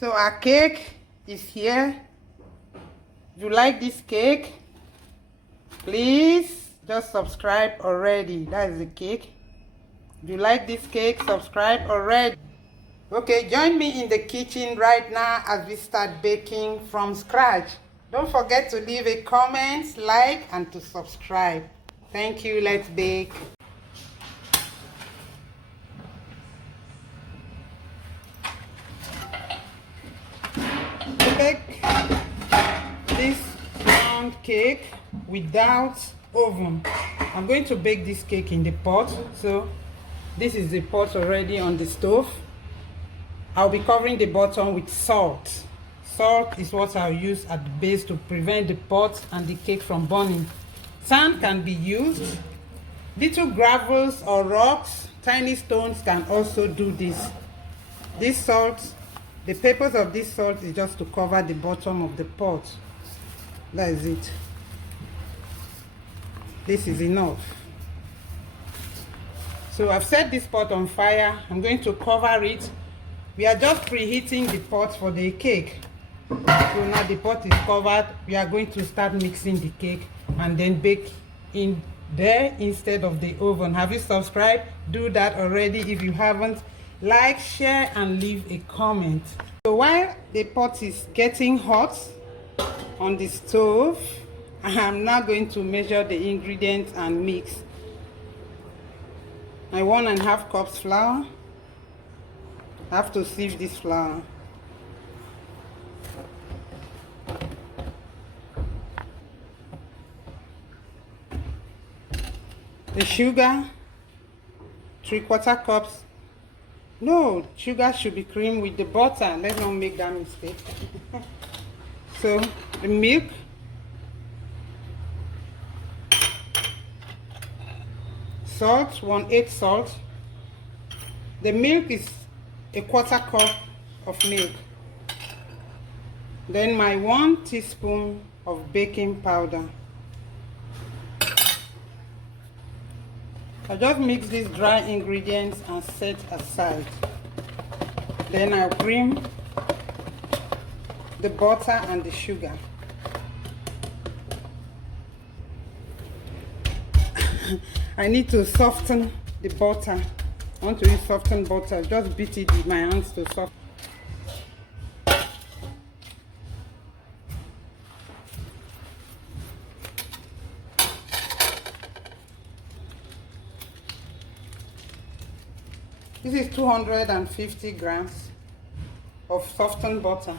So our cake is here. If you like this cake, please just subscribe already. That is the cake. If you like this cake, subscribe already. Okay, join me in the kitchen right now as we start baking from scratch. Don't forget to leave a comment, like, and to subscribe. Thank you. Let's bake. To bake this round cake without oven, I'm going to bake this cake in the pot. So this is the pot already on the stove. I'll be covering the bottom with salt. Salt is what I'll use at the base to prevent the pot and the cake from burning. Sand can be used. Little gravels or rocks, tiny stones can also do this. This salt, the purpose of this salt is just to cover the bottom of the pot. That is it. This is enough. So I've set this pot on fire. I'm going to cover it. We are just preheating the pot for the cake. So now the pot is covered. We are going to start mixing the cake and then bake in there instead of the oven. Have you subscribed? Do that already if you haven't. Like, share, and leave a comment. So while the pot is getting hot on the stove, I'm now going to measure the ingredients and mix. My 1.5 cups flour. I have to sieve this flour. The sugar, 3/4 cups. No, sugar should be creamed with the butter. Let's not make that mistake. So the milk, salt, 1/8 salt. The milk is 1/4 cup of milk. Then my 1 teaspoon of baking powder. I just mix these dry ingredients and set aside. Then I'll cream the butter and the sugar. I need to soften the butter. I want to use softened butter. Just beat it with my hands to soften. This is 250 grams of softened butter.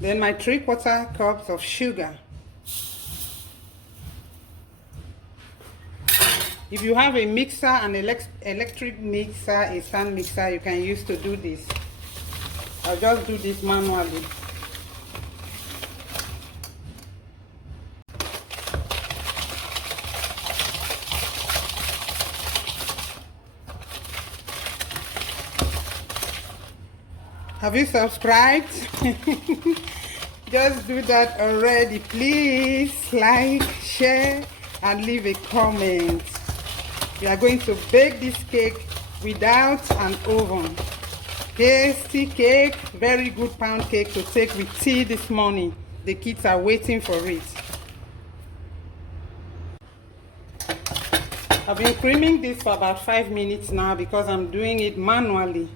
Then my 3/4 cups of sugar. If you have a mixer, an electric mixer, a stand mixer, you can use to do this. I'll just do this manually. Have you subscribed? Just do that already. Please like, share, and leave a comment. We are going to bake this cake without an oven. Tasty cake, very good pound cake to take with tea this morning. The kids are waiting for it. I've been creaming this for about 5 minutes now because I'm doing it manually.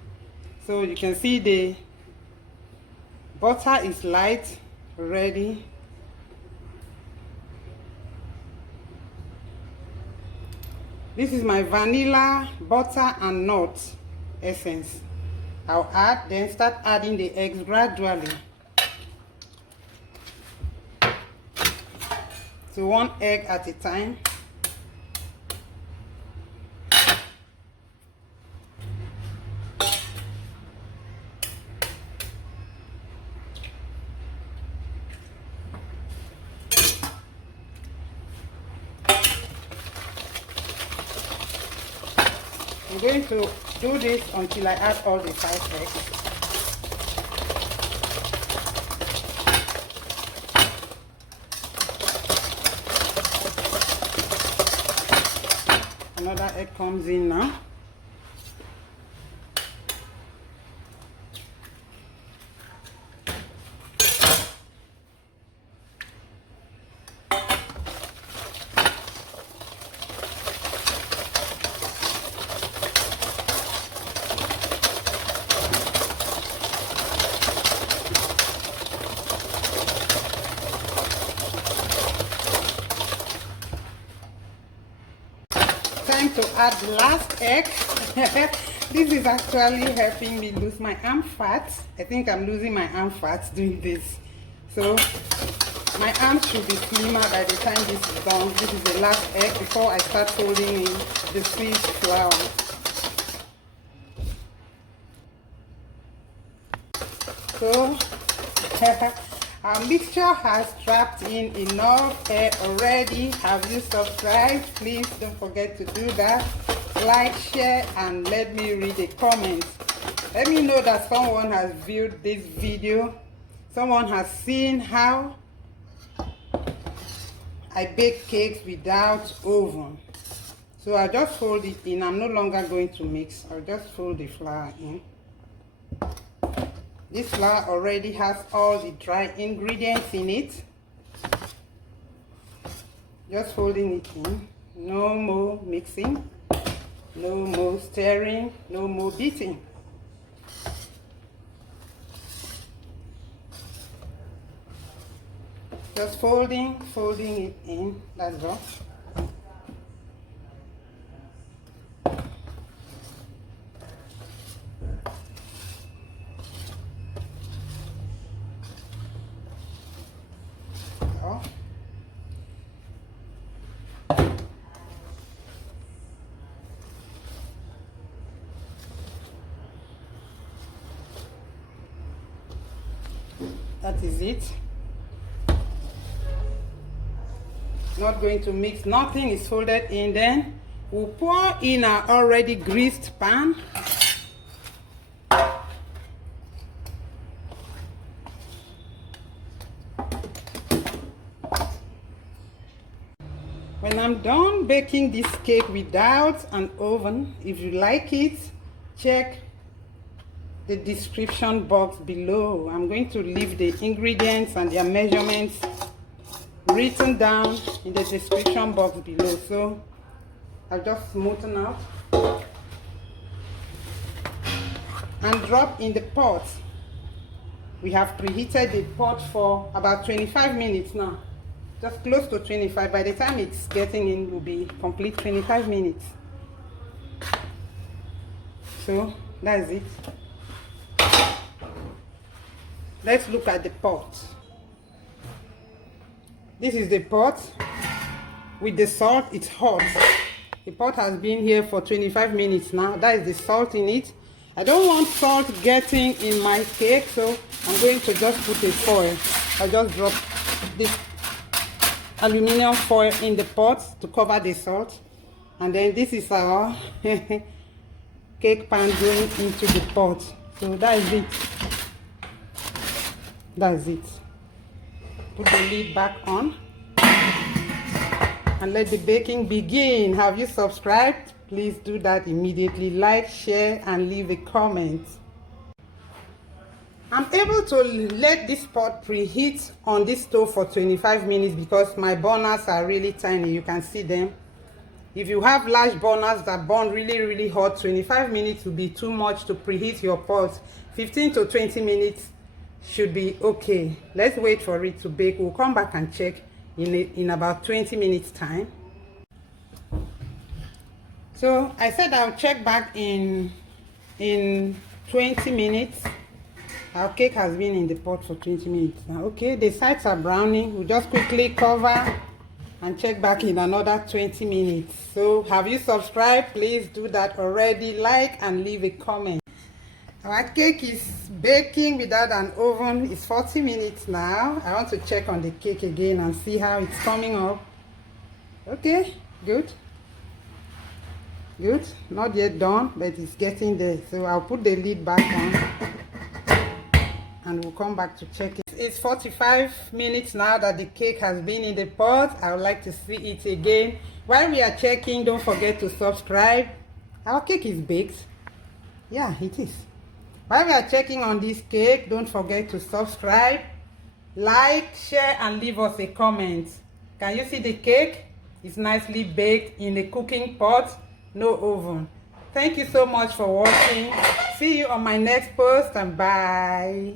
So you can see the butter is light already. This is my vanilla, butter, and nut essence. I'll add, then start adding the eggs gradually. So 1 egg at a time. I'm going to do this until I add all the 5 eggs. Another egg comes in now. to add the last egg. This is actually helping me lose my arm fat. I think I'm losing my arm fat doing this. So my arms should be slimmer by the time this is done. This is the last egg before I start folding in the sweet flour. So our mixture has trapped in enough air already. Have you subscribed? Please don't forget to do that. Like, share, and let me read a comment. Let me know that someone has viewed this video. Someone has seen how I bake cakes without oven. So I just fold it in. I'm no longer going to mix. I'll just fold the flour in. This flour already has all the dry ingredients in it. Just folding it in. No more mixing. No more stirring. No more beating. Just folding it in. That's all. That is it. Not going to mix, nothing is folded in. Then we'll pour in our already greased pan. When I'm done baking this cake without an oven, if you like it, check the description box below. I'm going to leave the ingredients and their measurements written down in the description box below. So I'll just smoothen out and drop in the pot. We have preheated the pot for about 25 minutes now. Just close to 25. By the time it's getting in, it will be complete 25 minutes. So that's it. Let's look at the pot. This is the pot with the salt. It's hot. The pot has been here for 25 minutes now. That is the salt in it. I don't want salt getting in my cake, so I'm going to just put a foil. I'll just drop this aluminium foil in the pot to cover the salt. And then this is our cake pan going into the pot. So that is it. That's it. Put the lid back on and let the baking begin. Have you subscribed? Please do that immediately. Like, share, and leave a comment. I'm able to let this pot preheat on this stove for 25 minutes because my burners are really tiny. You can see them. If you have large burners that burn really hot, 25 minutes will be too much to preheat your pot. 15 to 20 minutes should be okay. Let's wait for it to bake. We'll come back and check in about 20 minutes time. So I said I'll check back in 20 minutes. Our cake has been in the pot for 20 minutes now. Okay, the sides are browning. We'll just quickly cover and check back in another 20 minutes. So have you subscribed? Please do that already. Like and leave a comment. Our cake is baking without an oven. It's 40 minutes now. I want to check on the cake again and see how it's coming up. Okay, good. Good. Not yet done, but it's getting there. So I'll put the lid back on and we'll come back to check it. It's 45 minutes now that the cake has been in the pot. I would like to see it again. While we are checking, don't forget to subscribe. Our cake is baked. Yeah, it is. While we are checking on this cake, don't forget to subscribe, like, share, and leave us a comment. Can you see the cake? It's nicely baked in a cooking pot, no oven. Thank you so much for watching. See you on my next post, and bye.